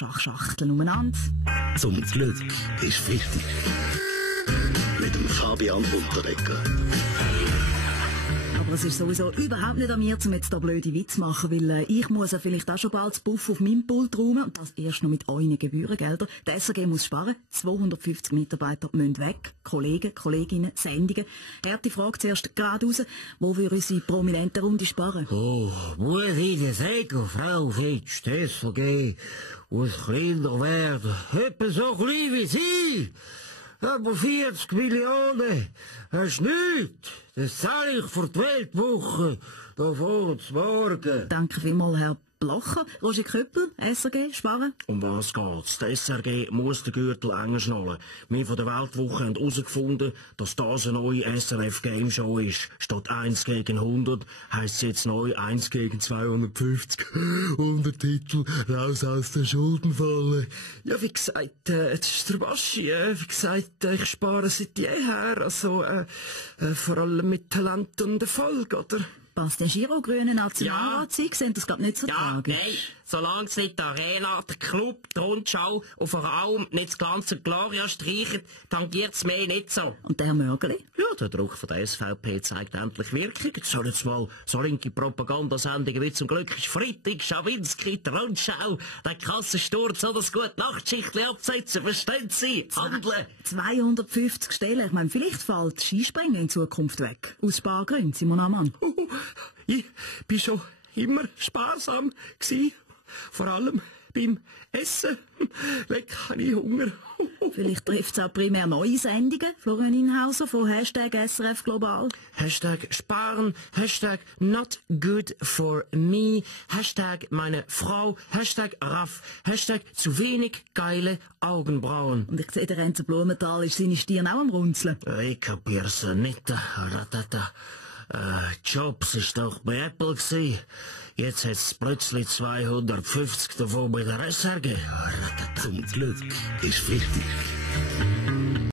Schachschachteln umeinander. Zum Glück ist wichtig. Mit dem Fabian Unterreger. Aber es ist sowieso überhaupt nicht an mir, um jetzt da blöde Witze zu machen, weil ich muss ja vielleicht auch schon bald das Buff auf meinem Pult räumen und das erst noch mit euren Gebührengeldern. Der SRG muss sparen, 250 Mitarbeiter müssen weg, Kollegen, Kolleginnen, Sendungen. Harte Frage zuerst gerade raus, wo wir unsere prominente Runde sparen? Oh, muss ich das sagen, Frau Fitsch, das SRG muss kleiner werden, etwa so klein wie Sie. Aber 40 Millionen, hast nichts. Das zahle ich für die Weltwoche, da vor morgen. Danke vielmals, Herr Blocher. Roger Köppel, SRG, sparen. Um was geht's? Der SRG muss den Gürtel enger schnallen. Wir von der Weltwoche haben herausgefunden, dass das eine neue SRF Game Show ist. Statt 1 gegen 100 heisst es jetzt neu 1 gegen 250. Untertitel, raus aus der Schuldenfalle. Ja, wie gesagt, das ist der Waschi. Wie gesagt, ich spare seit jeher. Also, vor allem mit Talent und Erfolg, oder? Passt der Giro, grüne Nationalrat, Sie sehen das gerade nicht so tragisch. Nein, solange es nicht die Arena, der Club, die Rundschau und vor allem nicht das ganze Gloria streichen, tangiert es mehr nicht so. Und der Mörgeli? Ja, der Druck von der SVP zeigt endlich Wirkung. Jetzt soll jetzt mal so linke Propagandasendungen wie zum Glück ist Freitag, Schawinski, die Rundschau, der Kassensturz oder das gute Nachtschichtli absetzen, verstehen Sie? Handeln! 250 Stellen, ich meine, vielleicht fällt Skispringen in Zukunft weg. Aus Spargründen, Simon Amann. Ich bin schon immer sparsam gsi, vor allem beim Essen. Leck, habe ich Hunger. Vielleicht trifft es auch primär neue Sendungen. Florian Inhauser von Hashtag SRF Global. Hashtag sparen, Hashtag not good for me, Hashtag meine Frau, Hashtag Raff, Hashtag zu wenig geile Augenbrauen. Und ich sehe, der Renzo Blumenthal ist seine Stirn auch am Runzeln. Ich kapier's nicht. Jobs ist doch bei Apple gsi. Jetzt hat's plötzlich 250 davon bei der SRG. Zum Glück ist wichtig.